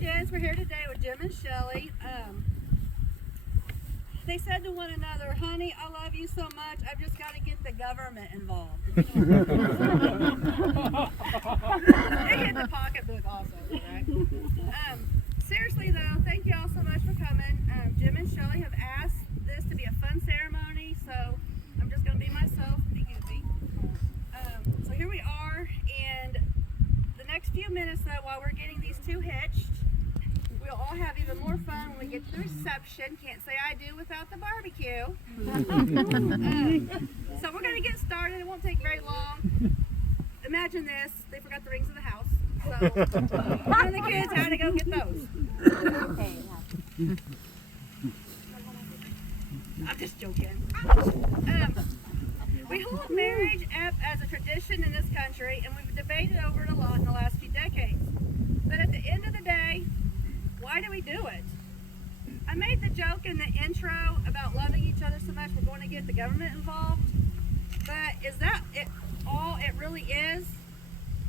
We're here today with Jim and Shelley. They said to one another, honey, I love you so much, I've just got to get the government involved. They hit the pocketbook also, right? Seriously though, thank you all so much for coming. Jim and Shelley have asked this to be a fun ceremony, so I'm just going to be myself, be goofy. So here we are, and the next few minutes though, while we're getting these two hitched, we'll all have even more fun when we get to the reception. Can't say I do without the barbecue. So we're going to get started. It won't take very long. Imagine this. They forgot the rings of the house. So one of the kids had to go get those. I'm just joking. We hold marriage up as a tradition in this country, and we've debated over it a lot in the last few decades. But at the end of the day, why do we do it? I made the joke in the intro about loving each other so much we're going to get the government involved. But is that all it really is?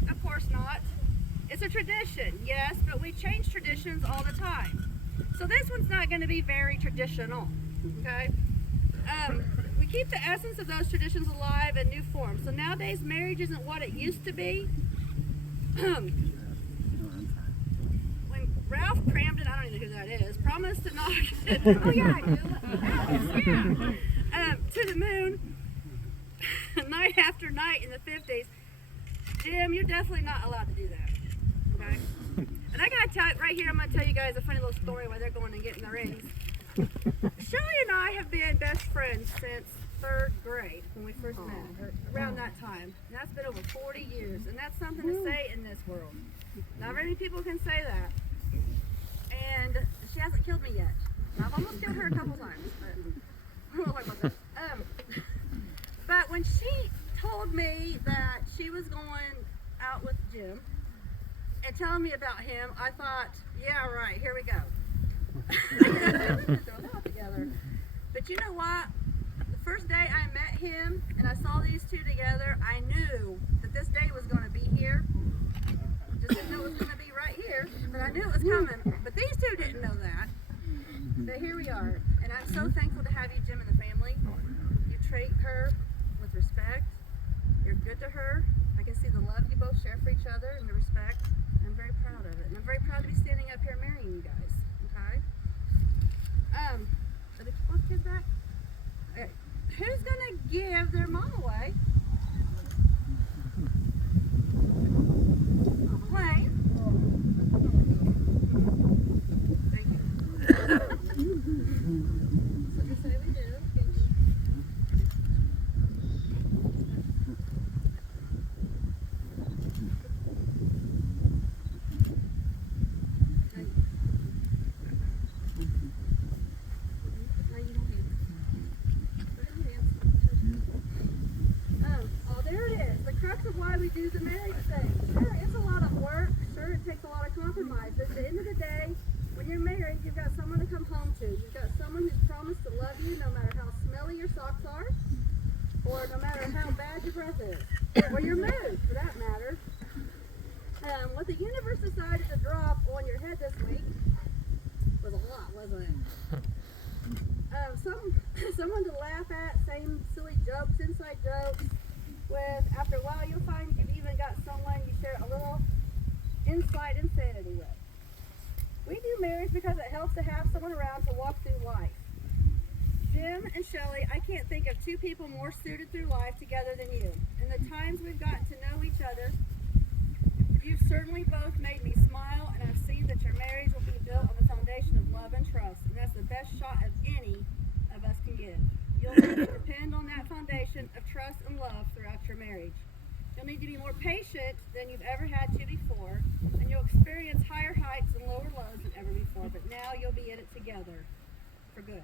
Of course not. It's a tradition, yes, but we change traditions all the time. So this one's not going to be very traditional, okay? We keep the essence of those traditions alive in new forms. So nowadays marriage isn't what it used to be. Ralph Cramden, I don't even know who that is, promised to knock oh yeah, I do. To the moon night after night in the 50s. Jim, you're definitely not allowed to do that. Okay? And I gotta tell you, right here, I'm gonna tell you guys a funny little story while they're going and getting the rings. Shelley and I have been best friends since 3rd grade when we first met, or around that time. And that's been over 40 years, and that's something to say in this world. Not very many people can say that. And she hasn't killed me yet. I've almost killed her a couple times, but we won't talk about that. But when she told me that she was going out with Jim and telling me about him, I thought, yeah, right, here we go. Throw it all together. But you know what? The first day I met him and I saw these two together, I knew that this day was going to be here. Just didn't know it was going to be right here, but I knew it was coming. But these two didn't know that. But here we are, and I'm so thankful to have you, Jim, in the family. You treat her with respect. You're good to her. I can see the love you both share for each other and the respect. I'm very proud of it, and I'm very proud to be standing up here marrying you guys. Okay. Are the both kids back? Okay. Who's gonna give their mom away? Wayne. Thank you. So just say we do. Of why we do the marriage thing. Sure, it's a lot of work. Sure, it takes a lot of compromise. But at the end of the day, when you're married, you've got someone to come home to. You've got someone who's promised to love you no matter how smelly your socks are, or no matter how bad your breath is, or your mood, for that matter. What the universe decided to drop on your head this week was a lot, wasn't it? Someone to laugh at, same silly jokes, inside jokes. With, after a while, you'll find you've even got someone you share a little inside insanity with. We do marriage because it helps to have someone around to walk through life. Jim and Shelley, I can't think of two people more suited through life together than you. In the times we've gotten to know each other, you've certainly both made me smile, and I've seen that your marriage will be built on the foundation of love and trust, and that's the best shot of any of us can give. You'll need to depend on that foundation of trust and love throughout your marriage. You'll need to be more patient than you've ever had to before, and you'll experience higher heights and lower lows than ever before, but now you'll be in it together for good.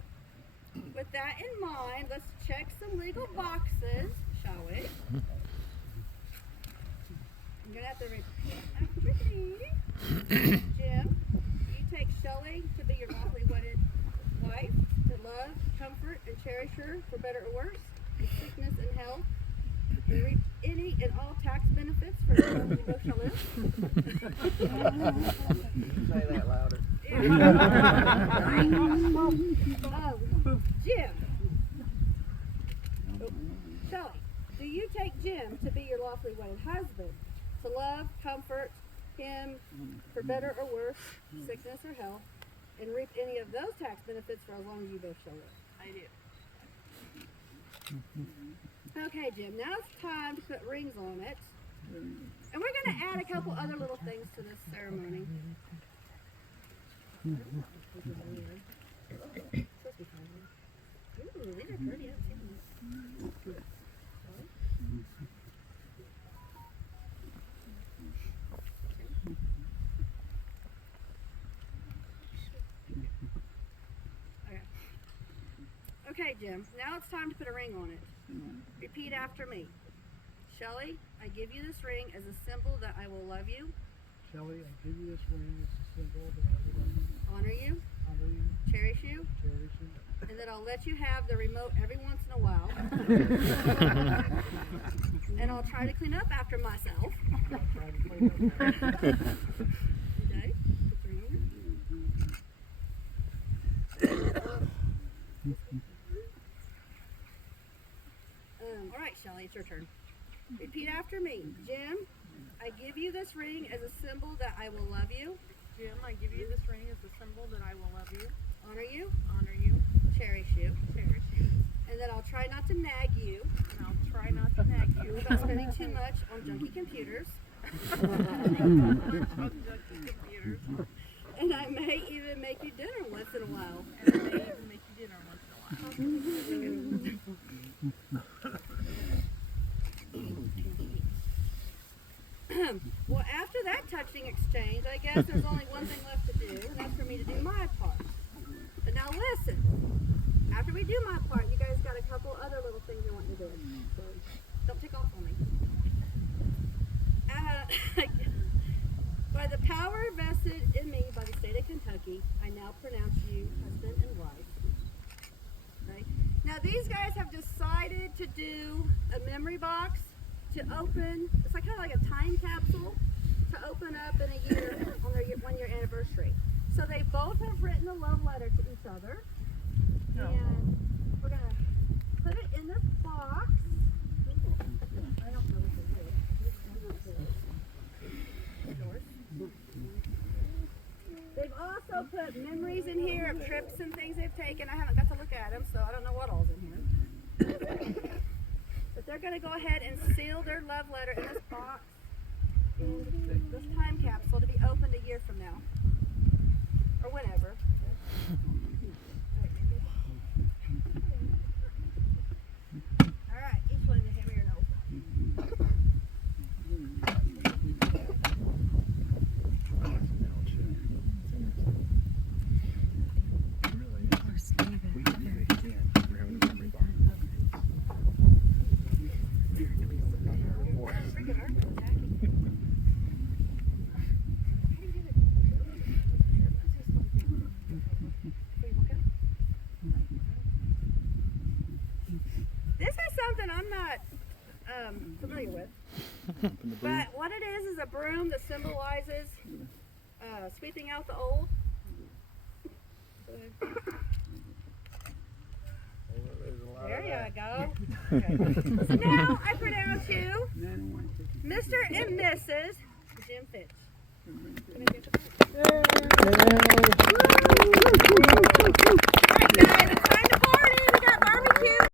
With that in mind, let's check some legal boxes, shall we? I'm going to have to repeat after me. Jim, you take Shelley to be your lawfully wedded wife, to love, comfort, and cherish her for better or worse, in sickness and health, in any and all tax benefits for as long as you both shall live. Say that louder. Jim. Shelley, do you take Jim to be your lawfully wedded husband, to love, comfort him for better or worse, sickness or health, and reap any of those tax benefits for as long as you both shall live? I do. Okay, Jim, now it's time to put rings on it. And we're going to add a couple other little things to this ceremony. Ooh, these are pretty. I've seen them. Okay, Jim, now it's time to put a ring on it. Repeat after me. Shelley, I give you this ring as a symbol that I will love you. Shelley, I give you this ring as a symbol that I will love you, Honor you. honor you, Cherish you. cherish you, And that I'll let you have the remote every once in a while. And I'll try to clean up after myself. I'll try to clean up. Okay? Put your ring on. All right, Shelley, it's your turn. Repeat after me. Jim, I give you this ring as a symbol that I will love you. Jim, I give you this ring as a symbol that I will love you, Honor you. honor you, Cherish you. cherish you, And that I'll try not to nag you and I'll try not to nag you about spending too much on junky computers. on junky computers, And I may even make you dinner once in a while. and I may even make you dinner once in a while. Well, after that touching exchange, I guess there's only one thing left to do, and that's for me to do my part. But now listen. After we do my part, you guys got a couple other little things you want to do. So don't take off on me. By the power vested in me by the state of Kentucky, I now pronounce you husband and wife. Right? Now these guys have decided to do a memory box to open. It's like kind of like a time capsule to open up in a year on their 1 year anniversary. So they both have written a love letter to each other, and we're gonna put it in this box. I don't know what to do. They've also put memories in here of trips and things they've taken. I haven't got to look at them, so I don't know what all's in here. But they're going to go ahead and seal their love letter in this box, in this time capsule, to be opened a year from now. Or whenever. All right, each one in the hammer your nose. This is something I'm not familiar with. But what it is a broom that symbolizes sweeping out the old. There you go. Okay. So now I pronounce you Mr. and Mrs. Jim Fitch.